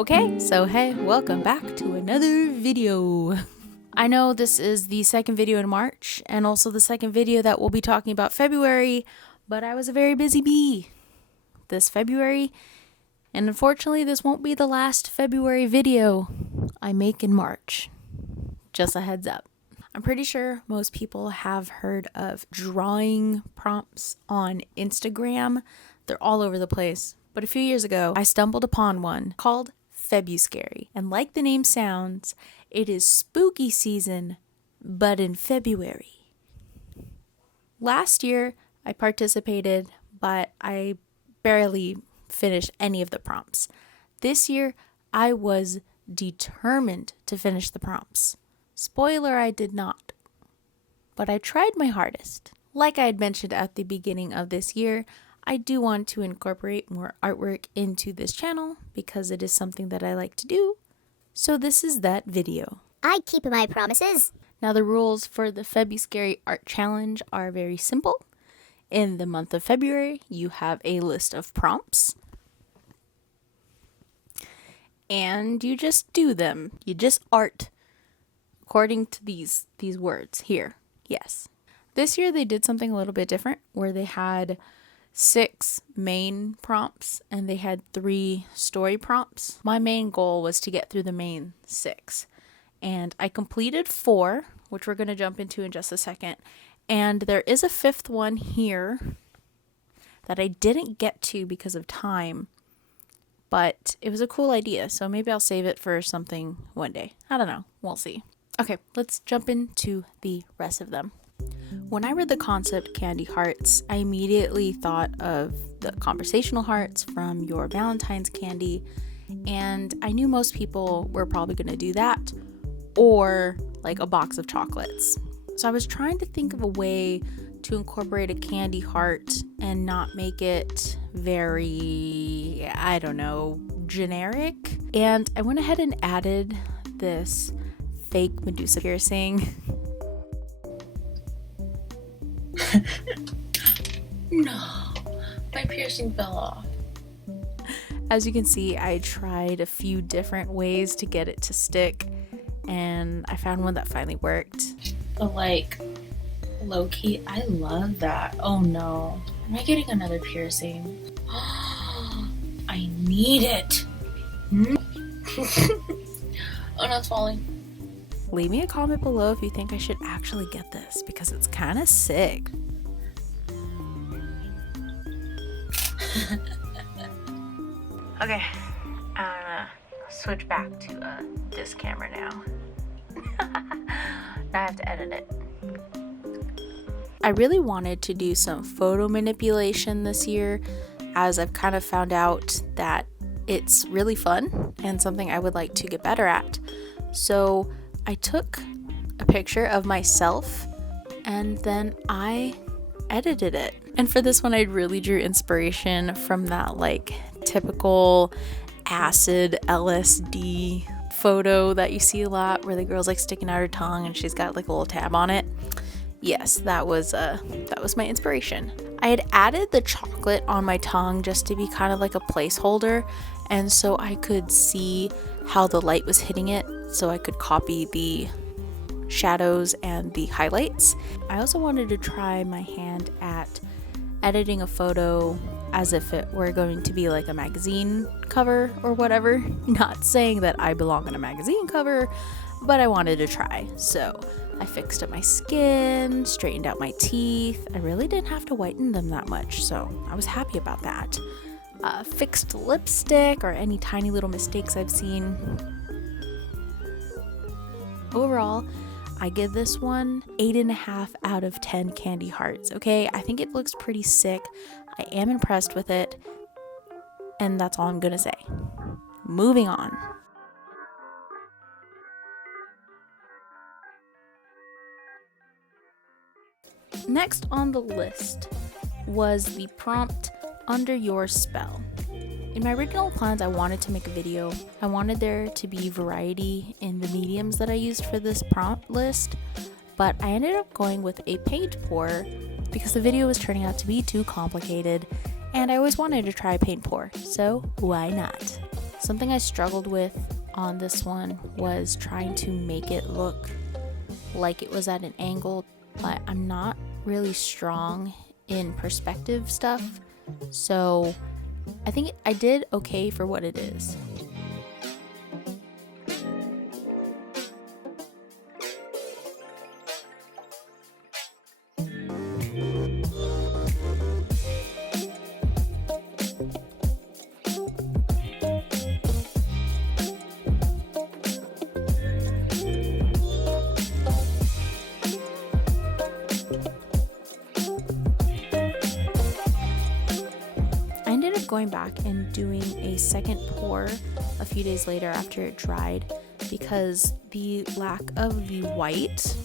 Okay, so hey, welcome back to another video. I know this is the second video in March and also the second video that we'll be talking about February, but I was a very busy bee this February, and unfortunately this won't be the last February video I make in March. Just a heads up. I'm pretty sure most people have heard of drawing prompts on Instagram. They're all over the place. But a few years ago, I stumbled upon one called Febuscary. And like the name sounds, it is spooky season, but in February. Last year, I participated, but I barely finished any of the prompts. This year, I was determined to finish the prompts. Spoiler, I did not. But I tried my hardest. Like I had mentioned at the beginning of this year, I do want to incorporate more artwork into this channel because it is something that I like to do. So this is that video. I keep my promises. Now the rules for the Febuscary Art Challenge are very simple. In the month of February, you have a list of prompts. And you just do them. You just art according to these words here. Yes. This year they did something a little bit different where they had 6 main prompts and they had 3 story prompts. My main goal was to get through the main 6. And I completed 4, which we're going to jump into in just a second. And there is a 5th one here that I didn't get to because of time. But it was a cool idea, so maybe I'll save it for something one day. I don't know. We'll see. Okay, let's jump into the rest of them. When I read the concept candy hearts, I immediately thought of the conversational hearts from your Valentine's candy, and I knew most people were probably going to do that, or like a box of chocolates. So I was trying to think of a way to incorporate a candy heart and not make it very, I don't know, generic. And I went ahead and added this fake Medusa piercing. No, my piercing fell off. As you can see, I tried a few different ways to get it to stick, and I found one that finally worked. But like, low-key, I love that. Oh no. Am I getting another piercing? I need it. Oh no, it's falling. Leave me a comment below if you think I should actually get this, because it's kind of sick. Okay, I'm gonna switch back to this camera now. Now I have to edit it. I really wanted to do some photo manipulation this year, as I've kind of found out that it's really fun and something I would like to get better at. So I took a picture of myself and then I edited it. And for this one, I really drew inspiration from that like typical acid LSD photo that you see a lot where the girl's like sticking out her tongue and she's got like a little tab on it. Yes, that was my inspiration. I had added the chocolate on my tongue just to be kind of like a placeholder, and so I could see how the light was hitting it, so I could copy the shadows and the highlights. I also wanted to try my hand at editing a photo as if it were going to be like a magazine cover or whatever. Not saying that I belong on a magazine cover, but I wanted to try. So I fixed up my skin, straightened out my teeth. I really didn't have to whiten them that much, so I was happy about that. Fixed lipstick or any tiny little mistakes I've seen. Overall, I give this one 8.5 out of 10 candy hearts, okay? I think it looks pretty sick. I am impressed with it, and that's all I'm gonna say. Moving on. Next on the list was the prompt Under Your Spell. In my original plans, I wanted to make a video. I wanted there to be variety in the mediums that I used for this prompt list, but I ended up going with a paint pour because the video was turning out to be too complicated and I always wanted to try paint pour, so why not? Something I struggled with on this one was trying to make it look like it was at an angle, but I'm not really strong in perspective stuff, so I think I did okay for what it is. Going back and doing a second pour a few days later after it dried, because the lack of the white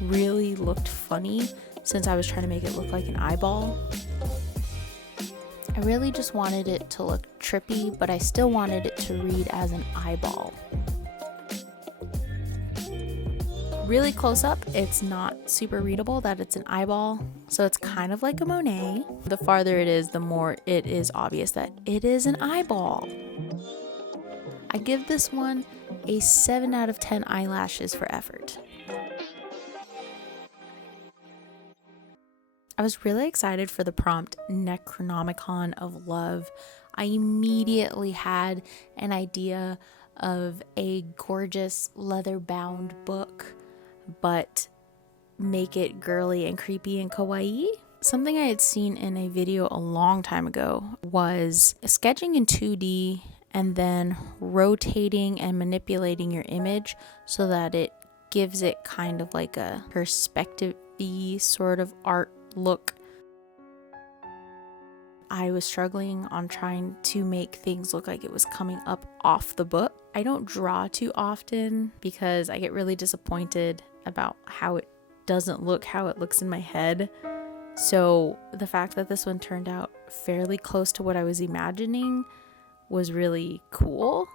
really looked funny since I was trying to make it look like an eyeball. I really just wanted it to look trippy, but I still wanted it to read as an eyeball. Really close up, it's not super readable that it's an eyeball, so it's kind of like a Monet. The farther it is, the more it is obvious that it is an eyeball. I give this one a 7 out of 10 eyelashes for effort. I was really excited for the prompt Necronomicon of Love. I immediately had an idea of a gorgeous leather-bound book, but make it girly and creepy and kawaii. Something I had seen in a video a long time ago was sketching in 2D and then rotating and manipulating your image so that it gives it kind of like a perspective-y sort of art look. I was struggling on trying to make things look like it was coming up off the book. I don't draw too often because I get really disappointed about how it doesn't look how it looks in my head. So the fact that this one turned out fairly close to what I was imagining was really cool.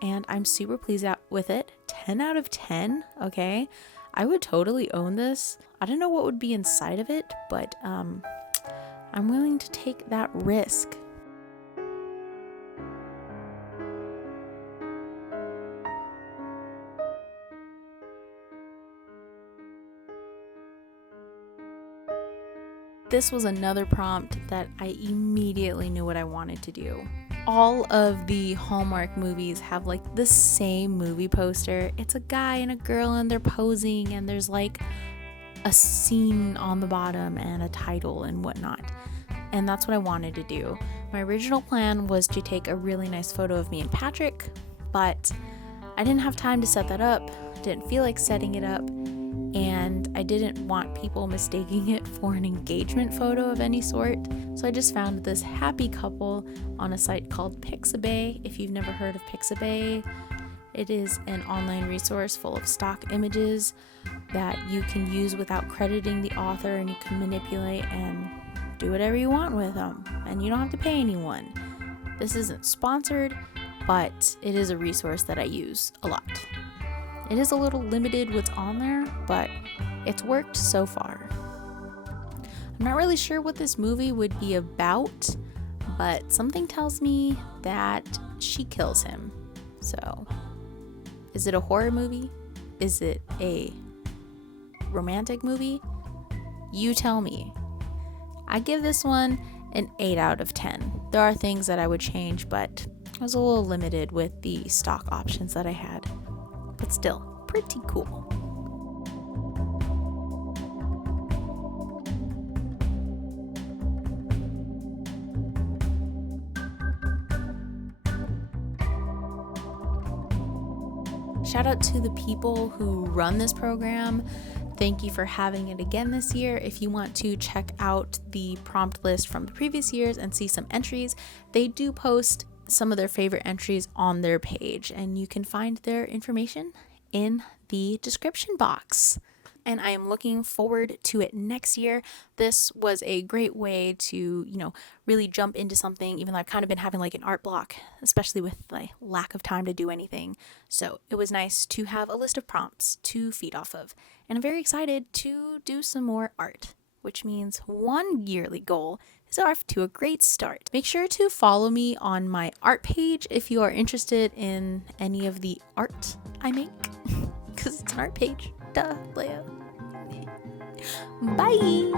And I'm super pleased with it. 10 out of 10, okay? I would totally own this. I don't know what would be inside of it, but I'm willing to take that risk. This was another prompt that I immediately knew what I wanted to do. All of the Hallmark movies have like the same movie poster. It's a guy and a girl and they're posing and there's like a scene on the bottom and a title and whatnot. And that's what I wanted to do. My original plan was to take a really nice photo of me and Patrick, but I didn't have time to set that up, didn't feel like setting it up, and I didn't want people mistaking it for an engagement photo of any sort. So I just found this happy couple on a site called Pixabay. If you've never heard of Pixabay, it is an online resource full of stock images that you can use without crediting the author, and you can manipulate and do whatever you want with them, and you don't have to pay anyone. This isn't sponsored, but it is a resource that I use a lot. It is a little limited what's on there, but it's worked so far. I'm not really sure what this movie would be about, but something tells me that she kills him. So, is it a horror movie? Is it a romantic movie? You tell me. I give this one an 8 out of 10. There are things that I would change, but I was a little limited with the stock options that I had. But still, pretty cool. Shout out to the people who run this program. Thank you for having it again this year. If you want to check out the prompt list from the previous years and see some entries, they do post some of their favorite entries on their page, and you can find their information in the description box. And I am looking forward to it next year. This was a great way to, really jump into something, even though I've kind of been having like an art block, especially with the lack of time to do anything. So it was nice to have a list of prompts to feed off of. And I'm very excited to do some more art. which means one yearly goal is off to a great start. Make sure to follow me on my art page if you are interested in any of the art I make, because it's an art page. Duh, Leo. Bye!